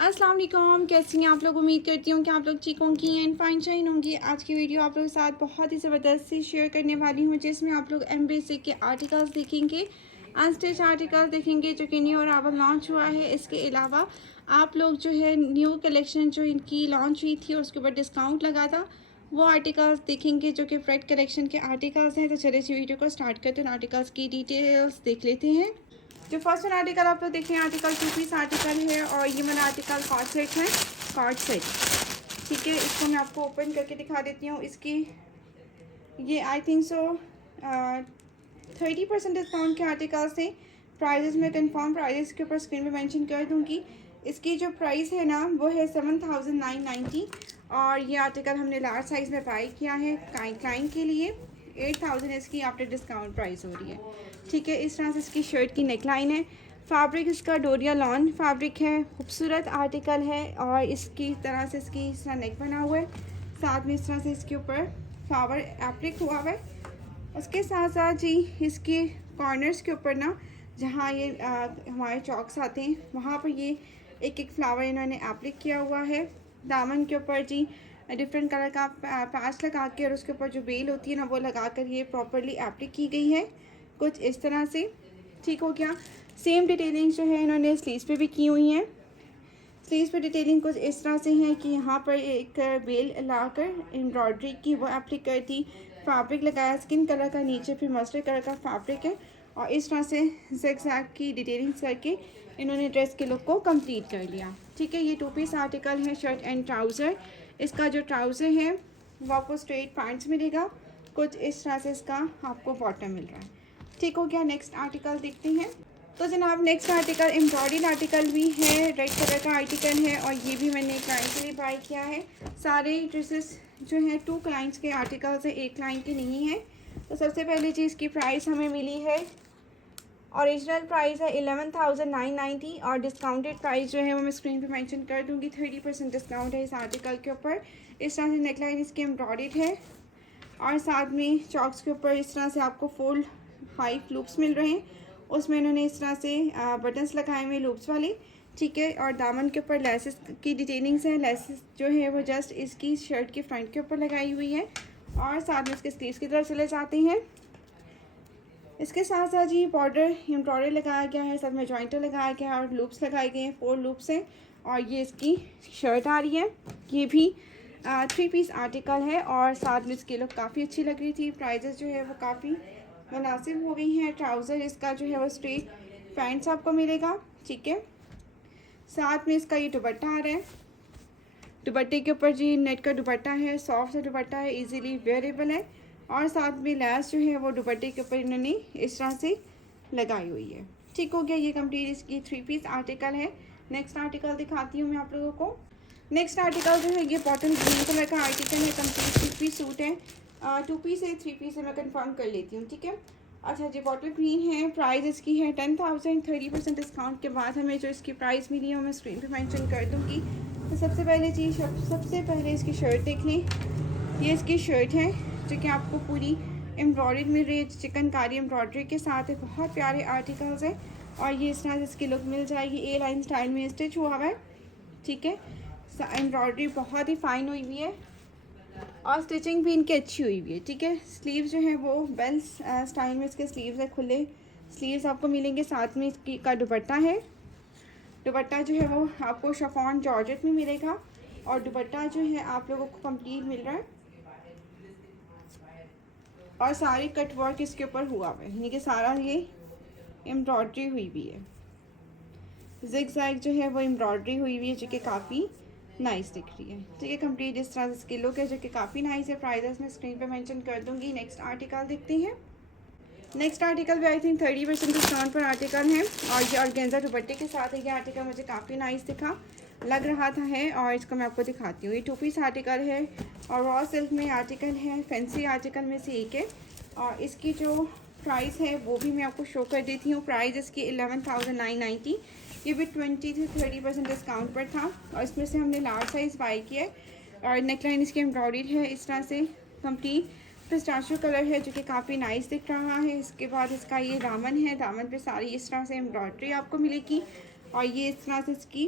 अस्सलाम वालेकुम, कैसी हैं आप लोग। उम्मीद करती हूँ कि आप लोग ठीक होंगी एंड फाइन शाइन होंगी। आज की वीडियो आप लोगों के साथ बहुत ही ज़बरदस्त सी शेयर करने वाली हूँ, जिसमें आप लोग एम बेसिक के आर्टिकल्स देखेंगे, अनस्टिच आर्टिकल देखेंगे जो कि न्यू और अराइवल लॉन्च हुआ है। इसके अलावा आप लोग जो है न्यू कलेक्शन जो इनकी लॉन्च हुई थी और उसके ऊपर डिस्काउंट लगा था, वो आर्टिकल्स देखेंगे जो कि फ्रेड कलेक्शन के आर्टिकल्स हैं। तो चलिए इस वीडियो को स्टार्ट करते हैं, आर्टिकल्स की डिटेल्स देख लेते हैं। जो फर्स्ट वन आर्टिकल आप लोग देखें, आर्टिकल 2 पीस आर्टिकल है और ये वाला आर्टिकल कार्ड सेट है, कार्ड सेट। ठीक है, इसको मैं आपको ओपन करके दिखा देती हूँ। इसकी ये आई थिंक सो 30% डिस्काउंट के आर्टिकल्स हैं। प्राइजेस में कंफर्म प्राइजेस के ऊपर स्क्रीन पे मेंशन कर दूँगी। इसकी जो प्राइस है ना वो है 7990 और ये आर्टिकल हमने लार्ज साइज़ में बाई किया है क्लाइंट के लिए। 8000 इसकी आफ्टर डिस्काउंट प्राइस हो रही है। ठीक है, इस तरह से इसकी शर्ट की नेकलाइन है। फैब्रिक इसका डोरिया लॉन फैब्रिक है, खूबसूरत आर्टिकल है और इसकी तरह से इसकी इस तरह नेक बना हुआ है, साथ में इस तरह से इसके ऊपर फ्लावर एप्लिक हुआ हुआ है। उसके साथ साथ जी इसके कॉर्नर्स के ऊपर ना जहाँ ये हमारे चॉक्स आते हैं वहाँ पर ये एक एक फ्लावर इन्होंने एप्लिक किया हुआ है। दामन के ऊपर जी डिफरेंट कलर का पैच लगा के और उसके ऊपर जो बेल होती है ना वो लगा कर ये प्रॉपरली एप्लिक की गई है, कुछ इस तरह से। ठीक हो गया। सेम डिटेलिंग जो है इन्होंने स्लीव्स पे भी की हुई हैं। स्लीव्स पे डिटेलिंग कुछ इस तरह से है कि यहाँ पर एक बेल लाकर एम्ब्रॉयडरी की वो एप्लिक कर दी, फैब्रिक लगाया स्किन कलर का, नीचे फिर मस्टर्ड कलर का फैब्रिक है और इस तरह से ज़िगज़ैग की डिटेलिंग्स करके इन्होंने ड्रेस के लुक को कंप्लीट कर लिया। ठीक है, ये 2 पीस आर्टिकल है, शर्ट एंड ट्राउज़र। इसका जो ट्राउज़र है वो आपको स्ट्रेट पैंट्स मिलेगा, कुछ इस तरह से इसका आपको बॉटम मिल रहा है। ठीक हो गया। नेक्स्ट आर्टिकल देखते हैं। तो जनाब नेक्स्ट आर्टिकल एम्ब्रॉयडर्ड आर्टिकल भी है, रेड कलर का आर्टिकल है और ये भी मैंने क्लाइंट के लिए बाय किया है। सारे ड्रेसेस जो हैं 2 क्लाइंट्स के आर्टिकल्स है, एक क्लाइंट के नहीं है। तो सबसे पहली चीज़ की प्राइस हमें मिली है, ओरिजिनल प्राइस है 11,990 और डिस्काउंटेड प्राइस जो है वो मैं स्क्रीन पे मेंशन कर दूंगी। 30% डिस्काउंट है इस आर्टिकल के ऊपर। इस तरह से नेकलाइन इसकी एम्ब्रॉयडर्ड है और साथ में चॉक्स के ऊपर इस तरह से आपको 5 लूप्स मिल रहे हैं। उसमें इन्होंने इस तरह से बटन्स लगाए हुए लूप्स वाले। ठीक है, और दामन के ऊपर लेसेस की डिटेलिंग्स हैं। लेसेस जो है वो जस्ट इसकी शर्ट के फ्रंट के ऊपर लगाई हुई है और साथ में इसके स्लीव्स की तरफ चले जाते हैं। इसके साथ साथ ये बॉर्डर एम्ब्रॉयडरी लगाया गया है, साथ में जॉइंटर लगाया गया है और लूप्स लगाए गए हैं, 4 लूप्स हैं और ये इसकी शर्ट आ रही है। ये भी 3 पीस आर्टिकल है और साथ में इसकी लुक काफ़ी अच्छी लग रही थी। प्राइजेस जो है वो काफ़ी मुनासिब हो गई हैं। ट्राउज़र इसका जो है वो स्ट्रेट पैंट्स आपको मिलेगा। ठीक है, साथ में इसका ये दुपट्टा आ रहा है। दुपट्टे के ऊपर जी नेट का दुपट्टा है, सॉफ्ट सा दुपट्टा है, इजीली वेयरेबल है और साथ में लैस जो है वो दुपट्टे के ऊपर इन्होंने इस तरह से लगाई हुई है। ठीक हो गया, ये कंप्लीट इसकी 3 पीस आर्टिकल है। नेक्स्ट आर्टिकल दिखाती हूँ मैं आप लोगों को। नेक्स्ट आर्टिकल जो है ये बॉटल ग्रीन कलर का आर्टिकल है, कंप्लीट 2 पीस सूट है। 2 पीस है, 3 पीस है, मैं कंफर्म कर लेती हूँ। ठीक है, अच्छा जी, बॉटल ग्रीन है, प्राइस इसकी है 10,000। 30% डिस्काउंट के बाद हमें जो इसकी प्राइस मिली है वो मैं स्क्रीन पे मेंशन कर दूँगी। तो सबसे पहले चीज़ सबसे पहले इसकी शर्ट देख लें। ये इसकी शर्ट है जो कि आपको पूरी एम्ब्रॉयडरी मिल रही है, चिकनकारी एम्ब्रॉयडरी के साथ है। बहुत प्यारे आर्टिकल्स है और ये इस तरह से इसकी लुक मिल जाएगी। ए लाइन स्टाइल में स्टिच हुआ हुआ है। ठीक है, एम्ब्रॉयडरी बहुत ही फाइन हुई हुई है और स्टिचिंग भी इनकी अच्छी हुई हुई है। ठीक है, स्लीव्स जो है वो बेल स्टाइल में इसके स्लीव्स है, खुले स्लीव्स आपको मिलेंगे। साथ में इसकी का दुपट्टा है। दुपट्टा जो है वो आपको शिफॉन जॉर्जेट में मिलेगा और दुपट्टा जो है आप लोगों को कंप्लीट मिल रहा है और सारी कट वर्क इसके ऊपर हुआ हुआ है, यानी कि सारा ये एम्ब्रॉयडरी हुई हुई है। ज़िगज़ैग जो है वो एम्ब्रॉयडरी हुई हुई है जो कि काफ़ी नाइस दिख रही है। ठीक है, कंप्लीट इस तरह से इसकी लुक है जो कि काफ़ी नाइस है। प्राइजेस मैं स्क्रीन पे मेंशन कर दूंगी। नेक्स्ट आर्टिकल देखते हैं। नेक्स्ट आर्टिकल भी आई थिंक 30% डिस्काउंट पर आर्टिकल है और ये ऑर्गेन्जा दुपट्टे के साथ है। ये आर्टिकल मुझे काफ़ी नाइस दिखा लग रहा था है और इसको मैं आपको दिखाती हूँ। ये 2 पीस आर्टिकल है और रॉ सिल्क में आर्टिकल है, फैंसी आर्टिकल में से एक है और इसकी जो प्राइस है वो भी मैं आपको शो कर देती हूँ। प्राइस इसकी 11,990। ये भी 20 से 30% डिस्काउंट पर था और इसमें से हमने लार्ज साइज़ बाई किया है और नेकलाइन इसकी एम्ब्रॉयडरी है इस तरह से कंप्लीट पिस्ताचियो कलर है जो कि काफ़ी नाइस दिख रहा है। इसके बाद इसका ये दामन है, दामन पे सारी इस तरह से एम्ब्रॉयडरी आपको मिलेगी और ये इस तरह से इसकी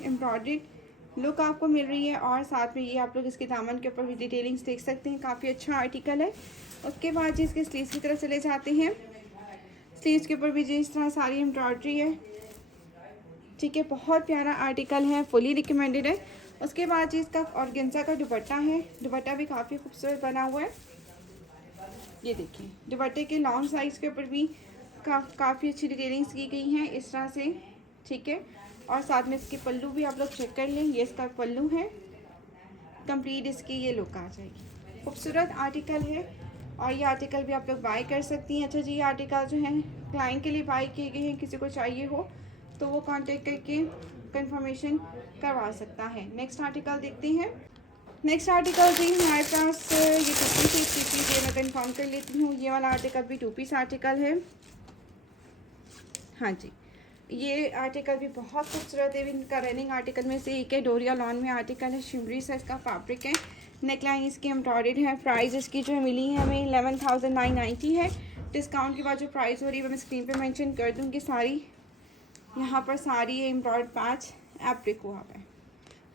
एम्ब्रॉयडर्ड लुक आपको मिल रही है और साथ में ये आप लोग इसके दामन के ऊपर भी डिटेलिंग्स देख सकते हैं, काफ़ी अच्छा आर्टिकल है। उसके बाद जी इसके स्लीव्स की तरफ चले जाते हैं। स्लीव्स के ऊपर भी जी इस तरह सारी एम्ब्रॉयडरी है, ठीक है, बहुत प्यारा आर्टिकल है, फुली रिकमेंडेड है। उसके बाद जी इसका ऑर्गेन्जा का दुपट्टा है, दुपट्टा भी काफ़ी खूबसूरत बना हुआ है। ये देखिए दुपट्टे के लॉन्ग साइज़ के ऊपर भी काफ़ी अच्छी डिटेलिंग्स की गई हैं इस तरह से, ठीक है। और साथ में इसके पल्लू भी आप लोग चेक कर लें, ये इसका पल्लू है, कंप्लीट इसकी ये लुक आ जाएगी। खूबसूरत आर्टिकल है और ये आर्टिकल भी आप लोग बाय कर सकती हैं। अच्छा जी, ये आर्टिकल जो है क्लाइंट के लिए बाय किए गए हैं, किसी को चाहिए हो तो वो कांटेक्ट करके कंफर्मेशन करवा सकता है। नेक्स्ट आर्टिकल देखते हैं। नेक्स्ट आर्टिकल जी हमारे पास ये 2 पीस 3 पीस, ये मैं कंफर्म कर लेती हूँ। ये वाला आर्टिकल भी 2 पीस आर्टिकल है। हाँ जी, ये आर्टिकल भी बहुत खूबसूरत है, इनका रनिंग आर्टिकल में से एक है। डोरिया लॉन में आर्टिकल है, शिमरी सा इसका फैब्रिक है, नेकलाइन इसकी एम्ब्रॉयडर्ड है। प्राइस इसकी जो है मिली है हमें 11,990 है। डिस्काउंट के बाद जो प्राइस हो रही है मैं स्क्रीन पे मेंशन कर दूँगी। सारी यहाँ पर सारी एम्ब्रॉयड पैच एप्रिक हुआ है,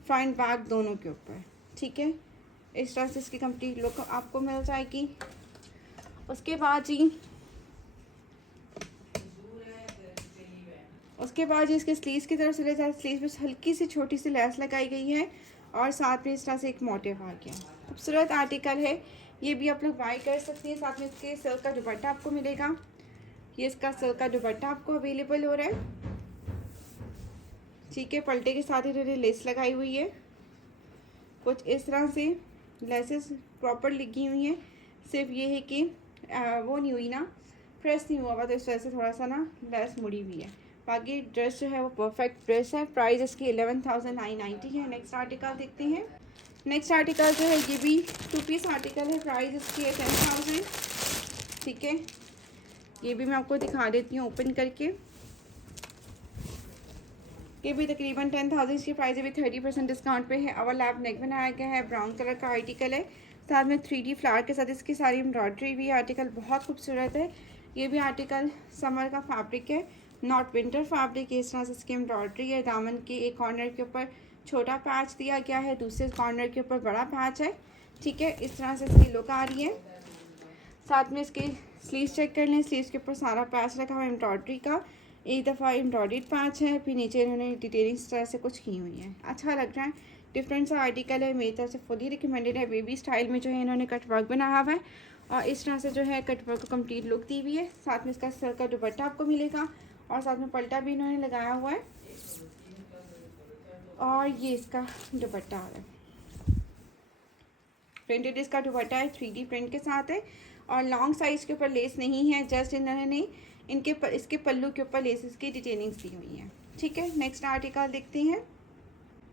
फ्रंट बैक दोनों के ऊपर, ठीक है। इस तरह से इसकी कंप्लीट लुक आपको मिल जाएगी। उसके बाद जी इसके स्लीव्स की तरफ चले जाए। स्लीव्स में हल्की सी छोटी सी लेस लगाई गई है और साथ में इस तरह से एक मोटिव आ गया। खूबसूरत आर्टिकल है, ये भी आप लोग बाय कर सकती हैं। साथ में इसके सिल्क का दुपट्टा आपको मिलेगा, ये इसका सिल्क का दुपट्टा आपको अवेलेबल हो रहा है, ठीक है। पलटे के साथ ही लेस लगाई हुई है, कुछ इस तरह से लेसेस प्रॉपर लगी हुई हैं। सिर्फ ये है कि वो नहीं हुई ना, प्रेस नहीं हुआ, तो इस वजह से थोड़ा सा ना लेस मुड़ी हुई है। बाकी ड्रेस जो है वो परफेक्ट ड्रेस है। प्राइस इसकी 11,990 है। नेक्स्ट आर्टिकल देखते हैं। नेक्स्ट आर्टिकल जो है ये भी 2 पीस आर्टिकल है। प्राइस इसकी है 10,000, ठीक है। ये भी मैं आपको दिखा देती हूँ ओपन करके। ये भी तकरीबन 10,000 की प्राइस है, भी 30% डिस्काउंट पे है। ओवरलैप नेक बनाया गया है, ब्राउन कलर का आर्टिकल है, साथ में 3D फ्लावर के साथ इसकी सारी एम्ब्रॉयडरी भी। आर्टिकल बहुत खूबसूरत है। ये भी आर्टिकल समर का फैब्रिक है, नॉट विंटर फैब्रिक। इस तरह से इसकी एम्ब्रॉयडरी है। दामन के एक कॉर्नर के ऊपर छोटा पैच दिया गया है, दूसरे कॉर्नर के ऊपर बड़ा पैच है, ठीक है। इस तरह से इसकी लुक आ रही है। साथ में इसके स्लीव्स चेक कर लें, स्लीव्स के ऊपर सारा पैच रखा हुआ है एम्ब्रॉयडरी का। एक दफ़ा एम्ब्रॉयडर्ड पैच है, फिर नीचे इन्होंने डिटेलिंग इस तरह से कुछ की हुई है, अच्छा लग रहा है। डिफरेंट सा आर्टिकल है, मेरी तरफ से फुली रिकमेंडेड है। बेबी स्टाइल में जो है इन्होंने कट वर्क बनाया हुआ है और इस तरह से जो है कट वर्क को कंप्लीट लुक दी हुई है। साथ में इसका सिल्क का दुपट्टा आपको मिलेगा और साथ में पल्टा भी इन्होंने लगाया हुआ है और ये इसका दुपट्टा आ रहा है, प्रिंटेड इसका दुपट्टा है, 3D प्रिंट के साथ है और लॉन्ग साइज़ के ऊपर लेस नहीं है, जस्ट इन्होंने इसके पल्लू के ऊपर लेसेस की डिटेलिंग्स दी हुई हैं, ठीक है। नेक्स्ट आर्टिकल देखते हैं।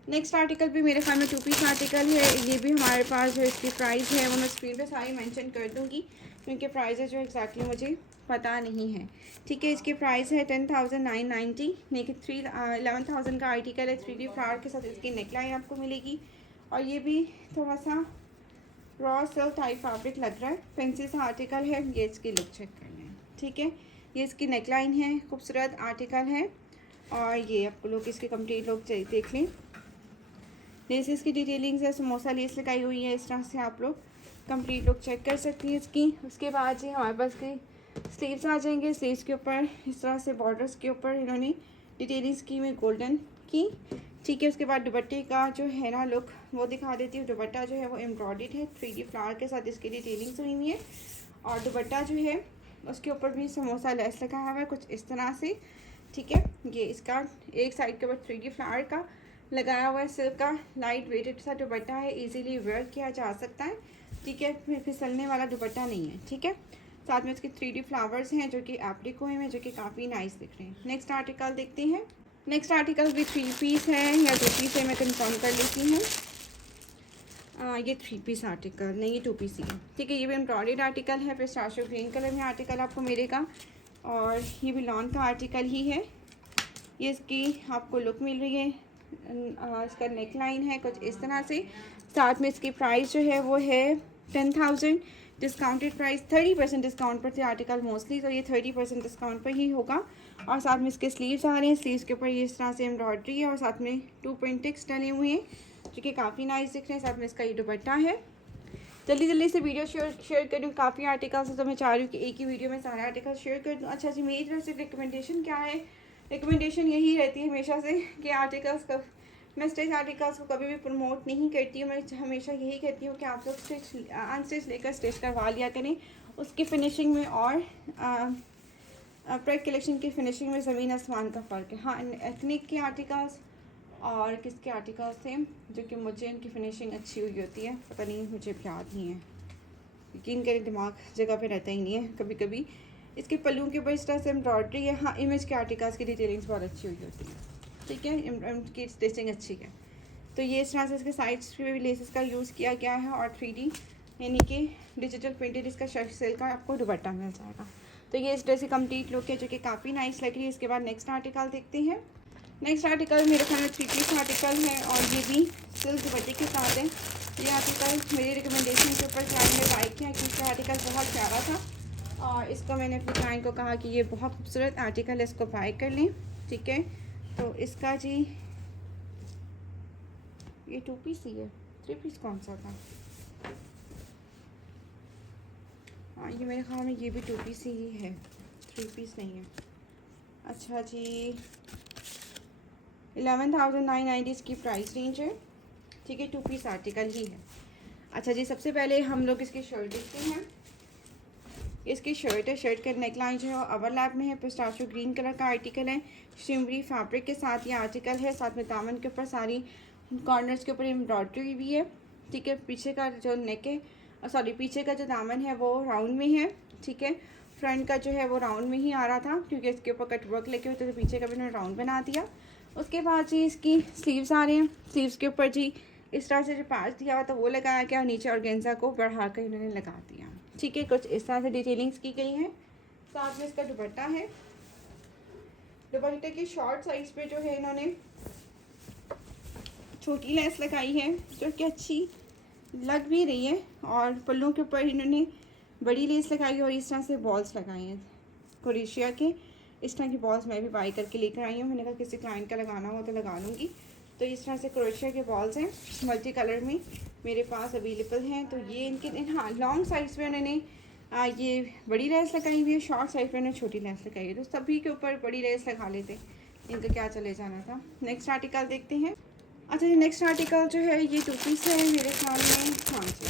नेक्स्ट आर्टिकल भी मेरे ख्याल में 2 पीस आर्टिकल है। ये भी हमारे पास जो इसकी प्राइस है वो मैं स्क्रीन पे सारी मेंशन कर दूंगी, क्योंकि प्राइस है जो एग्जैक्टली मुझे पता नहीं है, ठीक है। इसकी प्राइस है 10,990, लेकिन 11,000 का आर्टिकल है। 3D फ्लावर के साथ इसकी नेकलाइन आपको मिलेगी और ये भी थोड़ा सा रॉ सिल्क टाइप फैब्रिक लग रहा है, फैंसी सा आर्टिकल है। ये इसकी लुक चेक करना है, ठीक है। ये इसकी नेकलाइन है, खूबसूरत आर्टिकल है और ये आपको लोग इसकी कंप्लीट लुक देख लें। लेसेस की डिटेलिंग्स है, समोसा लेस लगाई हुई है, इस तरह से आप लोग कंप्लीट लुक चेक कर सकती हैं इसकी। उसके बाद जी हमारे पास की स्लीव्स आ जाएंगे। स्लीव्स के ऊपर इस तरह से बॉर्डर्स के ऊपर इन्होंने डिटेलिंग्स की हुई गोल्डन की, ठीक है। उसके बाद दुपट्टे का जो है ना लुक वो दिखा देती हूँ। दुपट्टा जो है वो एम्ब्रॉयडर्ड है, 3D फ्लावर के साथ इसकी डिटेलिंग्स हुई हुई है और दुपट्टा जो है उसके ऊपर भी समोसा लेस लगाया हुआ है कुछ इस तरह से, ठीक है। ये इसका एक साइड के ऊपर 3D फ्लावर का लगाया हुआ है, सिल्क का लाइट वेटेड सा दुपट्टा है, इजीली वेयर किया जा सकता है, ठीक है। फिसलने वाला दुपट्टा नहीं है, ठीक है। साथ में इसके 3D फ्लावर्स हैं जो कि एप्लिक हुए हैं, जो कि काफ़ी नाइस दिख रहे हैं। नेक्स्ट आर्टिकल देखते हैं। नेक्स्ट आर्टिकल भी 3 पीस है या 2 पीस है, मैं कंफर्म कर लेती हूँ। ये 3 पीस आर्टिकल नहीं, ये 2 पीस ही है, ठीक है। ये भी एम्ब्रॉयडर्ड आर्टिकल है, पिस्ताशियो ग्रीन कलर में आर्टिकल आपको मिलेगा और ये भी लॉन का आर्टिकल ही है। ये इसकी आपको लुक मिल रही है, इसका नेक लाइन है कुछ इस तरह से। साथ में इसकी प्राइस जो है वो है 10,000। डिस्काउंटेड प्राइस 30% डिस्काउंट पर थे आर्टिकल मोस्टली, तो ये 30% डिस्काउंट पर ही होगा और साथ में इसके स्लीव्स आ रहे हैं। स्लीव्स के ऊपर ये इस तरह से एम्ब्रॉयडरी है और साथ में 2 पेंटिक्स डले हुए हैं जो कि काफ़ी नाइस दिख रहे हैं। साथ में इसका ये दुपट्टा है। जल्दी जल्दी से वीडियो शेयर कर दूँ, काफ़ी आर्टिकल्स है तो मैं चाह रही हूँ कि एक ही वीडियो में सारे आर्टिकल शेयर कर दूँ। अच्छा जी, मेरी तरफ से रिकमेंडेशन क्या है? रिकमेंडेशन यही रहती है हमेशा से कि आर्टिकल्स का मैं स्टिच आर्टिकल्स को कभी भी प्रमोट नहीं करती हूँ। मैं हमेशा यही कहती हूँ कि आप लोग स्टिच अनस्टिच लेकर स्टिच करवा लिया करें। उसकी फ़िनिशिंग में और प्रेड कलेक्शन की फ़िनिशिंग में ज़मीन आसमान का फ़र्क है। हाँ, एथनिक के आर्टिकल्स और किसके आर्टिकल्स थे जो कि मुझे इनकी फ़िनिशिंग अच्छी हुई होती है, पता नहीं, मुझे याद नहीं है। यकीन करें दिमाग जगह पे रहता ही नहीं है कभी कभी। इसके पल्लू के ऊपर इस तरह से एम्ब्रॉयडरी है। हाँ, इमेज के आर्टिकल्स की डिटेलिंग्स बहुत अच्छी हुई होती है, ठीक है, इनकी स्टिचिंग अच्छी है। तो ये इस तरह से इसके साइड्स पे भी लेसेस का यूज़ किया गया है और 3D यानी कि डिजिटल प्रिंटेड इसका शर्ट सिल्क का आपको दुपट्टा मिल जाएगा। तो ये इस ड्रेस की कंप्लीट लुक है जो कि काफ़ी नाइस लग रही है। इसके बाद नेक्स्ट आर्टिकल देखते हैं। नेक्स्ट आर्टिकल मेरे ख्याल में 3 पीस आर्टिकल है और ये भी सिल्क दुपट्टे के साथ है। ये आर्टिकल मेरी रिकमेंडेशन के ऊपर क्लाइंट ने बाय किया क्योंकि आर्टिकल बहुत प्यारा था और इसको मैंने अपने क्लाइंट को कहा कि ये बहुत खूबसूरत आर्टिकल है, इसको बाय कर लें, ठीक है। तो इसका जी ये 2 पीस ही है, 3 पीस कौन सा था? हाँ, ये मेरे ख्याल में ये भी 2 पीस ही है, 3 पीस नहीं है। अच्छा जी, 11,990 इसकी प्राइस रेंज है, ठीक है, 2 पीस आर्टिकल ही है। अच्छा जी, सबसे पहले हम लोग इसकी शर्ट देखते हैं। इसकी शर्ट है, शर्ट का नेक लाइन जो है वो ओवरलैप में है, पिस्ताचियो ग्रीन कलर का आर्टिकल है, शिमरी फैब्रिक के साथ ये आर्टिकल है। साथ में दामन के ऊपर सारी कॉर्नर्स के ऊपर एम्ब्रॉयडरी भी है, ठीक है। पीछे का जो नेक है, सॉरी, पीछे का जो दामन है वो राउंड में है, ठीक है। फ्रंट का जो है वो राउंड में ही आ रहा था क्योंकि इसके ऊपर कट वर्क लेके हुए थे, तो पीछे का भी उन्होंने राउंड बना दिया। उसके बाद जी इसकी स्लीव्स आ रहे हैं। स्लीव्स के ऊपर जी इस तरह से जो पैच दिया हुआ था वो लगाया गया, नीचे ऑर्गेन्जा को बढ़ा कर इन्होंने लगा दिया, ठीक है। कुछ इस तरह से डिटेलिंग्स की गई हैं। साथ में इसका दुपट्टा है। दुपट्टे की शॉर्ट साइज पे जो है इन्होंने छोटी लेस लगाई है जो कि अच्छी लग भी रही है और पल्लों के ऊपर इन्होंने बड़ी लेस लगाई है और इस तरह से बॉल्स लगाई हैं क्रोशिया के। इस तरह की बॉल्स मैं भी बाई करके लेकर आई हूँ। मैंने कहा किसी क्लाइंट का लगाना हो तो लगा लूँगी। तो इस तरह से क्रोशिया के बॉल्स हैं, मल्टी कलर में मेरे पास अवेलेबल हैं। तो ये इनके, हाँ, लॉन्ग साइज़ पे उन्होंने ये बड़ी लेस लगाई हुई है, शॉर्ट साइज पे उन्होंने छोटी लेस लगाई है। तो सभी के ऊपर बड़ी लेस लगा लेते, इनका क्या चले जाना था। नेक्स्ट आर्टिकल देखते हैं। अच्छा जी, नेक्स्ट आर्टिकल जो है ये 2 पीस है मेरे ख्याल में, हाँ जी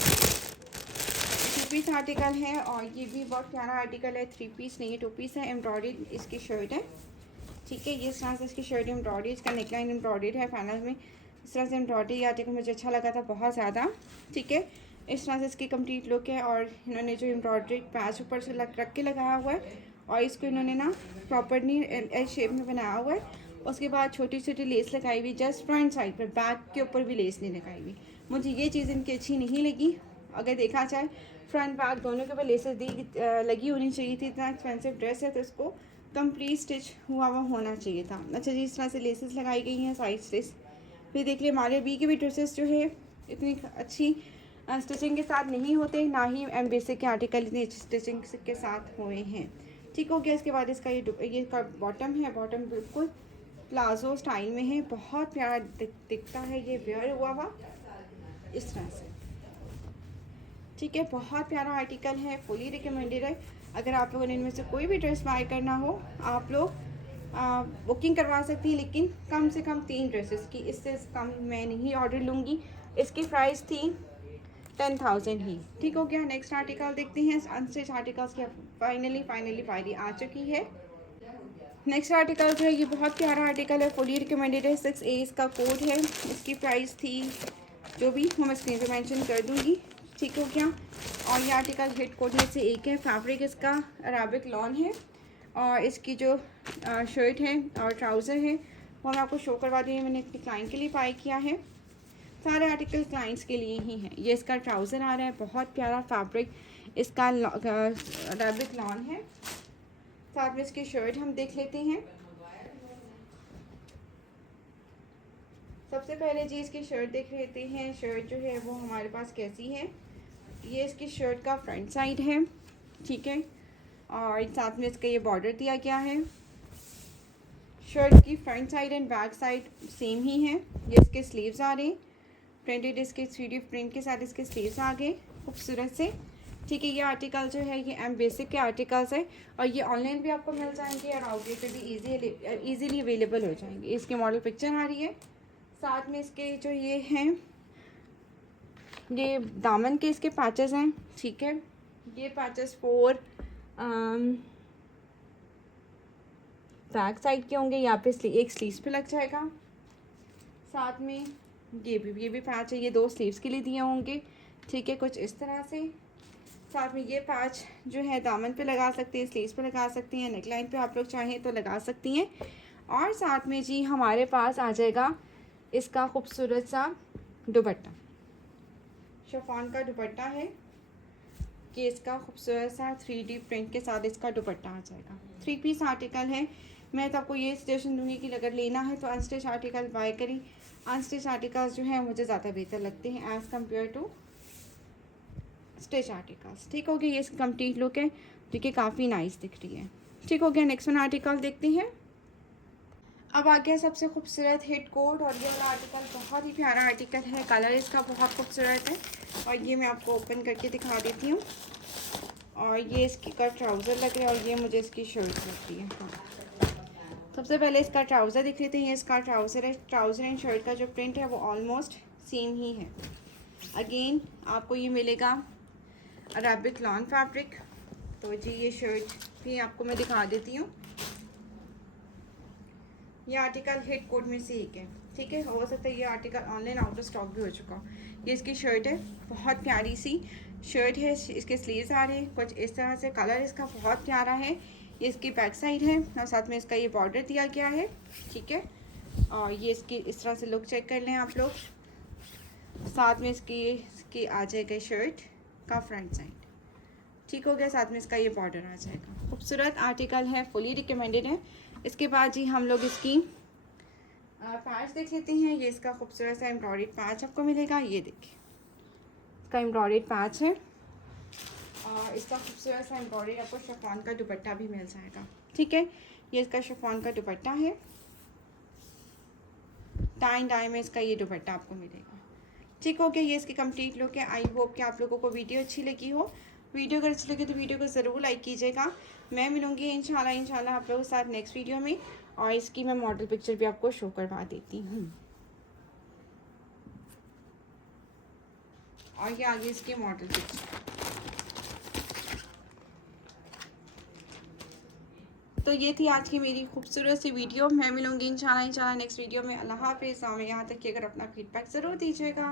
2 पीस आर्टिकल है और ये भी बहुत प्यारा आर्टिकल है। 3 पीस नहीं है, 2 पीस है। एम्ब्रॉयडरी इसकी शर्ट है, ठीक है। ये इस तरह से इसकी शर्ट एम्ब्रॉयडरी, इसका नेकलाइन एम्ब्रॉयडरी है। फाइनल में इस तरह से एम्ब्रॉयडरी आर्टिकल मुझे अच्छा लगा था बहुत ज़्यादा, ठीक है। इस तरह से इसकी कंप्लीट लुक है और इन्होंने जो एम्ब्रॉयडरी पैच ऊपर से रख के लगाया हुआ है और इसको इन्होंने ना प्रॉपरली एल शेप में बनाया हुआ है। उसके बाद छोटी छोटी लेस लगाई हुई जस्ट फ्रंट साइड पर, बैक के ऊपर भी लेस नहीं लगाई हुई। मुझे ये चीज़ इनकी अच्छी नहीं लगी। अगर देखा जाए फ्रंट बैक दोनों के ऊपर लेसेस लगी होनी चाहिए थी। इतना एक्सपेंसिव ड्रेस है तो इसको कंप्लीट स्टिच हुआ होना चाहिए था। अच्छा जी, इस तरह से लेसेस लगाई गई हैं, साइड स्टिच। फिर देख लिया हमारे बी के भी ड्रेसेस जो है इतनी अच्छी स्टिचिंग के साथ नहीं होते, ना ही बेसिक के आर्टिकल इतनी अच्छी स्टिचिंग के साथ हुए हैं, ठीक हो गया। इसके बाद इसका ये का बॉटम है, बॉटम बिल्कुल प्लाजो स्टाइल में है, बहुत प्यारा दिखता है ये वेयर हुआ हुआ इस तरह से, ठीक है। बहुत प्यारा आर्टिकल है, फुली रिकमेंडेड है। अगर आप लोगों ने इनमें से कोई भी ड्रेस बाय करना हो आप लोग बुकिंग करवा सकती हैं, लेकिन कम से कम 3 ड्रेसेस की, इससे कम मैं नहीं ऑर्डर लूँगी। इसकी प्राइस थी 10,000 ही, ठीक हो गया। नेक्स्ट आर्टिकल देखते हैं। अनस्टिच आर्टिकल्स की फाइनली बारी आ चुकी है। नेक्स्ट आर्टिकल जो है ये बहुत प्यारा आर्टिकल है, फुली रिकमेंडेड है। 6A इसका कोड है। इसकी प्राइस थी जो भी वो मैं स्क्रीन पे मेंशन कर दूँगी, ठीक हो गया। और ये आर्टिकल हिट कोड में से एक है। फैब्रिक इसका अराबिक लॉन है और इसकी जो शर्ट है और ट्राउज़र है वो मैं आपको शो करवा दी है। मैंने अपने क्लाइंट के लिए बाय किया है, सारे आर्टिकल क्लाइंट्स के लिए ही हैं। ये इसका ट्राउज़र आ रहा है, बहुत प्यारा फैब्रिक इसका अराबिक लॉन है। साथ में इसकी शर्ट हम देख लेते हैं। सबसे पहले जी इसकी शर्ट देख लेते हैं। शर्ट जो है वो हमारे पास कैसी है। ये इसकी शर्ट का फ्रंट साइड है, ठीक है। और साथ में इसका ये बॉर्डर दिया गया है। शर्ट की front side and back side same ही है। ये इसके स्लीव्स आ रहे हैं, प्रिंटेड इसके 3D प्रिंट के साथ इसके स्लीव्स आ गए खूबसूरत से। ठीक है, ये आर्टिकल जो है ये एम बेसिक के आर्टिकल्स है और ये ऑनलाइन भी आपको मिल जाएंगे और आउटलेट पे भी ईजीली अवेलेबल हो जाएंगे। इसकी मॉडल पिक्चर आ रही है, साथ में इसके जो ये हैं ये दामन के इसके पैचेस हैं। ठीक है, ये पैचेस 4 बैक साइड के होंगे, यहाँ पे एक स्लीव्स पे लग जाएगा। साथ में ये भी पैच है, ये 2 स्लीव्स के लिए दिए होंगे। ठीक है, कुछ इस तरह से। साथ में ये पैच जो है दामन पे लगा सकते हैं, स्लीव्स पे लगा सकती हैं, नेकलाइन पे आप लोग चाहें तो लगा सकती हैं। और साथ में जी हमारे पास आ जाएगा इसका खूबसूरत सा दुपट्टा, शिफॉन का दुपट्टा है कि इसका खूबसूरत सा 3D प्रिंट के साथ इसका दुपट्टा आ जाएगा। 3 पीस आर्टिकल है। मैं तो आपको ये सजेशन दूंगी कि अगर लेना है तो अनस्टिच आर्टिकल बाय करें। अनस्टिच आर्टिकल्स जो हैं मुझे ज़्यादा बेहतर लगते हैं as compare to stitch articles. ठीक हो गया, ये इसकी कंप्लीट लुक है। ठीक है, काफ़ी नाइस दिख रही है। ठीक हो गया, नेक्स्ट वन आर्टिकल देखते हैं। अब आ गया सबसे खूबसूरत हिट कोट और ये वाला आर्टिकल बहुत ही प्यारा आर्टिकल है। कलर इसका बहुत खूबसूरत है और ये मैं आपको ओपन करके दिखा देती हूँ। और ये इसकी का ट्राउज़र लग रहा है और ये मुझे इसकी शर्ट लगती है। हाँ, सबसे पहले इसका ट्राउज़र दिख लेते हैं। ये इसका ट्राउज़र है। ट्राउज़र एंड शर्ट का जो प्रिंट है वो ऑलमोस्ट सेम ही है। अगेन आपको ये मिलेगा अरेबिक लॉन फैब्रिक। तो जी ये शर्ट भी आपको मैं दिखा देती हूँ। ये आर्टिकल हिट कोट में से एक है। ठीक है, हो सकता है ये article online out of stock भी हो चुका। ये इसकी शर्ट है, बहुत प्यारी सी शर्ट है। इसके स्लीव्स आ रहे हैं कुछ इस तरह से। कलर इसका बहुत प्यारा है। ये इसकी बैक साइड है और साथ में इसका ये बॉर्डर दिया गया है। ठीक है, और ये इसकी इस तरह से लुक चेक कर लें आप लोग। साथ में इसकी आ जाएगा शर्ट का फ्रंट साइड। ठीक हो गया, साथ में इसका ये बॉर्डर आ जाएगा। खूबसूरत आर्टिकल है, फुली रिकमेंडेड है। इसके बाद जी हम लोग इसकी पैच देख लेते हैं। ये इसका खूबसूरत सा एम्ब्रॉयडर्ड पैच आपको मिलेगा। ये देखिए, इसका एम्ब्रॉयडर्ड पैच है और इसका खूबसूरत सा एम्ब्रॉयडर्ड आपको शिफॉन का दुपट्टा भी मिल जाएगा। ठीक है, ये इसका शिफॉन का दुपट्टा है। टाई में इसका ये दुपट्टा आपको मिलेगा। ठीक हो गया, ये इसकी कंप्लीट लुक है। आई होप कि आप लोगों को वीडियो अच्छी लगी हो। वीडियो अगर अच्छी लगे तो वीडियो को ज़रूर लाइक कीजिएगा। मैं मिलूँगी इंशाल्लाह आप लोगों के साथ नेक्स्ट वीडियो में। और इसकी मैं मॉडल पिक्चर भी आपको शो करवा देती हूँ। और ये आगे इसकी मॉडल पिक्चर। तो ये थी आज की मेरी खूबसूरत सी वीडियो। मैं मिलूँगी इंशाल्लाह नेक्स्ट वीडियो में। अल्लाह हाफ़िज़। और यहाँ तक कि अगर अपना फीडबैक ज़रूर दीजिएगा।